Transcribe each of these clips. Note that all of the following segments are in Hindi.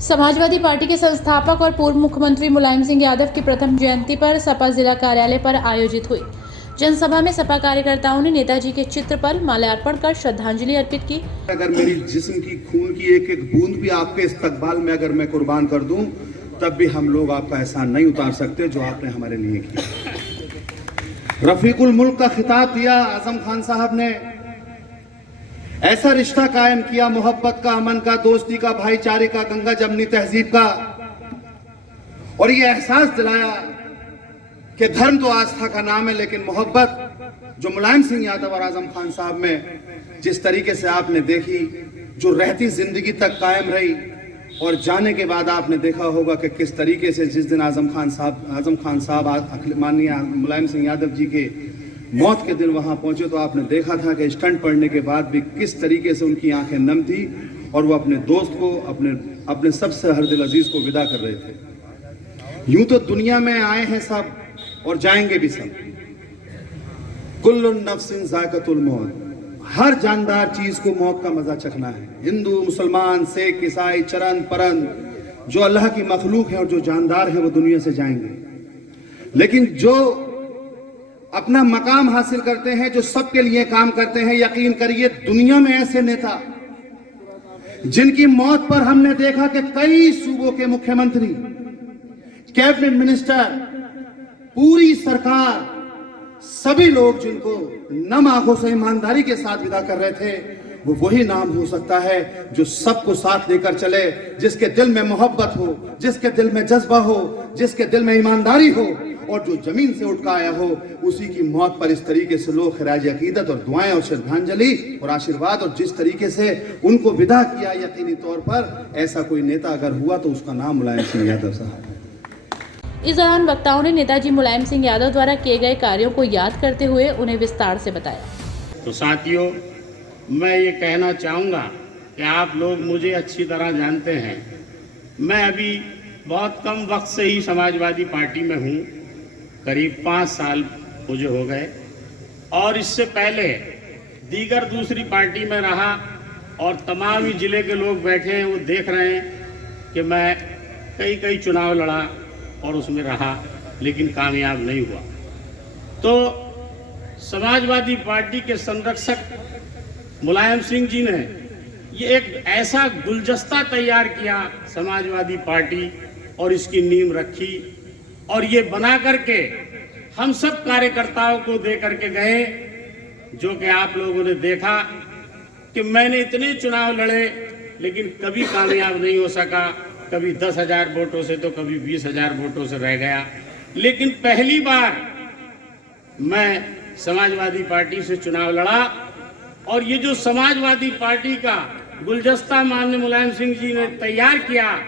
समाजवादी पार्टी के संस्थापक और पूर्व मुख्यमंत्री मुलायम सिंह यादव की प्रथम जयंती पर सपा जिला कार्यालय पर आयोजित हुई जनसभा में सपा कार्यकर्ताओं ने नेताजी के चित्र पर माल्यार्पण कर श्रद्धांजलि अर्पित की। अगर मेरी जिस्म की खून की एक एक बूंद भी आपके इस्तकबाल में अगर मैं कुर्बान कर दूं, तब भी हम लोग आपका एहसान नहीं उतार सकते जो आपने हमारे लिए किया। रफीकुल मुल्क का खिताब दिया आजम खान साहब ने, ऐसा रिश्ता कायम किया मोहब्बत का, अमन का, दोस्ती का, भाईचारे का, गंगा जमनी तहजीब का, और ये एहसास दिलाया कि धर्म तो आस्था का नाम है, लेकिन मोहब्बत जो मुलायम सिंह यादव और आजम खान साहब में जिस तरीके से आपने देखी, जो रहती जिंदगी तक कायम रही, और जाने के बाद आपने देखा होगा कि किस तरीके से जिस दिन आजम खान साहब माननीय मुलायम सिंह यादव जी के मौत के दिन वहां पहुंचे तो आपने देखा था कि स्टंट पड़ने के बाद भी किस तरीके से उनकी आंखें नम थी और वो अपने दोस्त को, अपने सबसे हरदिल अजीज को विदा कर रहे थे। यूं तो दुनिया में आए हैं सब और जाएंगे भी सब, कुल्लुन नफ्सिन ज़ायक़तुल मौत, हर जानदार चीज को मौत का मजा चखना है। हिंदू, मुसलमान, सिख, ईसाई, चरण परन, जो अल्लाह की मखलूक है और जो जानदार है वो दुनिया से जाएंगे, लेकिन जो अपना मकाम हासिल करते हैं, जो सबके लिए काम करते हैं, यकीन करिए दुनिया में ऐसे नेता जिनकी मौत पर हमने देखा कि कई सूबों के मुख्यमंत्री, कैबिनेट मिनिस्टर, पूरी सरकार, सभी लोग जिनको नम आंखों से ईमानदारी के साथ विदा कर रहे थे, वो वही नाम हो सकता है जो सबको साथ लेकर चले, जिसके दिल में मोहब्बत हो, जिसके दिल में जज्बा हो, जिसके दिल में ईमानदारी हो, और जो जमीन से उठ आया हो। उसी की मौत पर इस तरीके से लोग खराज अकीदत और दुआएं और श्रद्धांजलि और आशीर्वाद और जिस तरीके से उनको विदा किया, यकीनी तौर पर ऐसा कोई नेता अगर हुआ तो उसका नाम मुलायम सिंह यादव साहब है। इस दौरान वक्ताओं ने नेताजी मुलायम सिंह यादव द्वारा किए गए कार्यों को याद करते हुए उन्हें विस्तार से बताया। तो साथियों, मैं ये कहना चाहूँगा कि आप लोग मुझे अच्छी तरह जानते हैं। मैं अभी बहुत कम वक्त से ही समाजवादी पार्टी में हूँ, करीब 5 साल मुझे हो गए, और इससे पहले दीगर दूसरी पार्टी में रहा, और तमाम ही जिले के लोग बैठे हैं, वो देख रहे हैं कि मैं कई चुनाव लड़ा और उसमें रहा, लेकिन कामयाब नहीं हुआ। तो समाजवादी पार्टी के संरक्षक मुलायम सिंह जी ने ये एक ऐसा गुलदस्ता तैयार किया समाजवादी पार्टी, और इसकी नींव रखी, और ये बना करके हम सब कार्यकर्ताओं को दे करके गए, जो कि आप लोगों ने देखा कि मैंने इतने चुनाव लड़े लेकिन कभी कामयाब नहीं हो सका, कभी 10,000 वोटों से तो कभी 20,000 वोटों से रह गया। लेकिन पहली बार मैं समाजवादी पार्टी से चुनाव लड़ा, और ये जो समाजवादी पार्टी का गुलदस्ता माननीय मुलायम सिंह जी ने तैयार किया,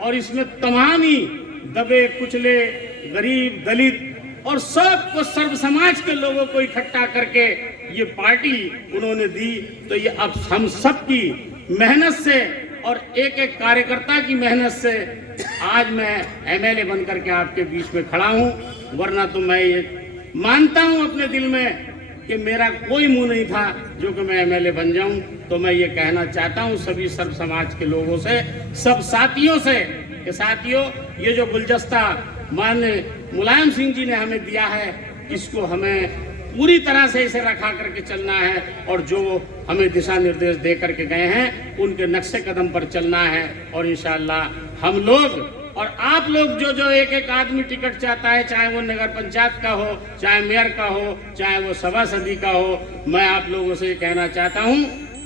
और इसमें तमाम ही दबे कुचले, गरीब, दलित और सबको, सर्व समाज के लोगों को इकट्ठा करके ये पार्टी उन्होंने दी। तो ये अब हम सब की मेहनत से और एक एक कार्यकर्ता की मेहनत से आज मैं एमएलए बनकर के आपके बीच में खड़ा हूँ, वरना तो मैं ये मानता हूँ अपने दिल में कि मेरा कोई मुंह नहीं था जो कि मैं एमएलए बन जाऊं। तो मैं ये कहना चाहता हूं सभी सर्व समाज के लोगों से, सब साथियों से, कि साथियों, ये जो गुलदस्ता माननीय मुलायम सिंह जी ने हमें दिया है, इसको हमें पूरी तरह से इसे रखा करके चलना है, और जो हमें दिशा निर्देश दे करके गए हैं उनके नक्शे कदम पर चलना है। और इंशाअल्लाह हम लोग और आप लोग जो एक एक आदमी टिकट चाहता है, चाहे वो नगर पंचायत का हो, चाहे मेयर का हो, चाहे वो सभासदी का हो, मैं आप लोगों से कहना चाहता हूं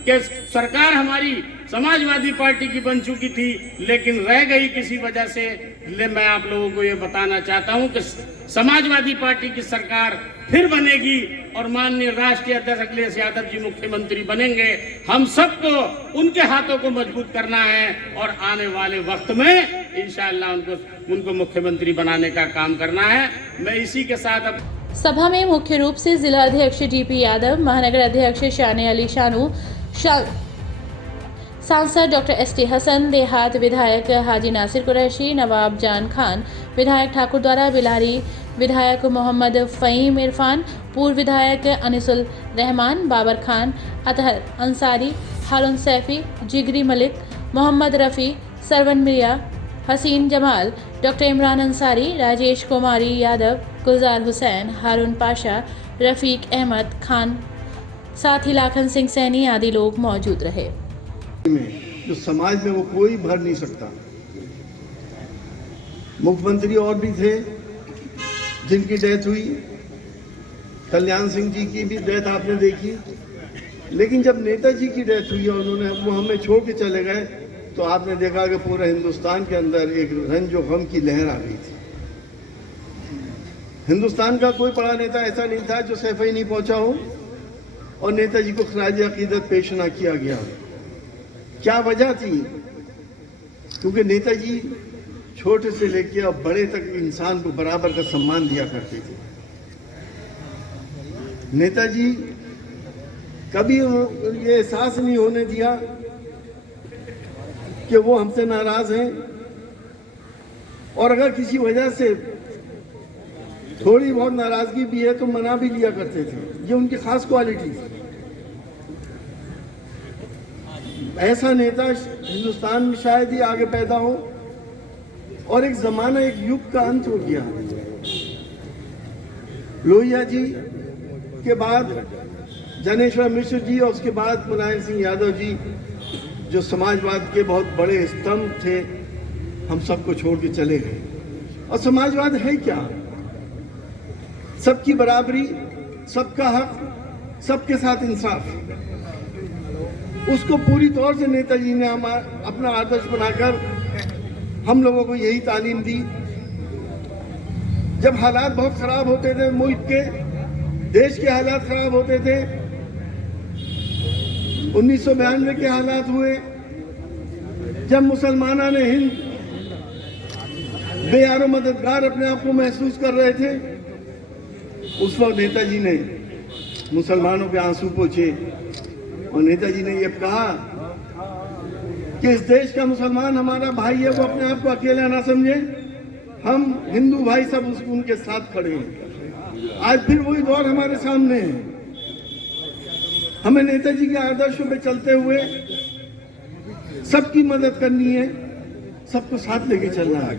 कि सरकार हमारी समाजवादी पार्टी की बन चुकी थी, लेकिन रह गई किसी वजह से। मैं आप लोगों को ये बताना चाहता हूं कि समाजवादी पार्टी की सरकार फिर बनेगी, और माननीय राष्ट्रीय अध्यक्ष अखिलेश यादव जी मुख्यमंत्री बनेंगे। हम सबको उनके हाथों को मजबूत करना है, और आने वाले वक्त में इंशाअल्लाह उनको मुख्यमंत्री बनाने का काम करना है। मैं इसी के साथ अब सभा में मुख्य रूप से जिला अध्यक्ष डीपी यादव, महानगर अध्यक्ष शाने अली शानू, सांसद डॉक्टर एसटी हसन, देहात विधायक हाजी नासिर कुरैशी, नवाब जान खान, विधायक ठाकुर द्वारा बिलारी, विधायक मोहम्मद फ़हीम इरफान, पूर्व विधायक अनिसुल रहमान, बाबर खान, अतहर अंसारी, हारून सैफी, जिगरी मलिक, मोहम्मद रफ़ी, सरवन मिया, हसीन जमाल, डॉक्टर इमरान अंसारी, राजेश कुमारी यादव, गुलजार हुसैन, हारून पाशा, रफ़ीक अहमद खान, साथ ही लाखन सिंह सैनी आदि लोग मौजूद रहे। में जो समाज में वो कोई भर नहीं सकता। मुख्यमंत्री और भी थे जिनकी डेथ हुई, कल्याण सिंह जी की भी डेथ आपने देखी, लेकिन जब नेताजी की डेथ हुई और उन्होंने वो हमें छोड़ के चले गए तो आपने देखा कि पूरे हिंदुस्तान के अंदर एक रंज और गम की लहर आ गई थी। हिंदुस्तान का कोई बड़ा नेता ऐसा नहीं था जो सैफई नहीं पहुंचा हो और नेताजी को खराज अकीदत पेश ना किया गया। क्या वजह थी? क्योंकि नेताजी छोटे से लेकर और बड़े तक इंसान को बराबर का सम्मान दिया करते थे। नेताजी कभी ये एहसास नहीं होने दिया कि वो हमसे नाराज हैं, और अगर किसी वजह से थोड़ी बहुत नाराजगी भी है तो मना भी लिया करते थे। ये उनकी खास क्वालिटी थी। ऐसा नेता हिंदुस्तान में शायद ही आगे पैदा हो, और एक जमाना, एक युग का अंत हो गया। लोहिया जी के बाद जनेश्वर मिश्र जी और उसके बाद मुलायम सिंह यादव जी, जो समाजवाद के बहुत बड़े स्तंभ थे, हम सबको छोड़ के चले गए। और समाजवाद है क्या? सबकी बराबरी, सबका हक, सबके साथ इंसाफ। उसको पूरी तौर से नेताजी ने अपना आदर्श बनाकर हम लोगों को यही तालीम दी। जब हालात बहुत खराब होते थे, मुल्क के, देश के हालात खराब होते थे, 1992 के हालात हुए, जब मुसलमानों ने हिंद बेयारो मददगार अपने आप को महसूस कर रहे थे, उस वक्त नेताजी ने मुसलमानों के आंसू पोंछे और नेताजी ने यह कहा कि इस देश का मुसलमान हमारा भाई है, वो अपने आप को अकेला ना समझे, हम हिंदू भाई सब उनके साथ खड़े हैं। आज फिर वही दौर हमारे सामने है। हमें नेताजी के आदर्शों पे चलते हुए सबकी मदद करनी है, सबको साथ लेके चलना है।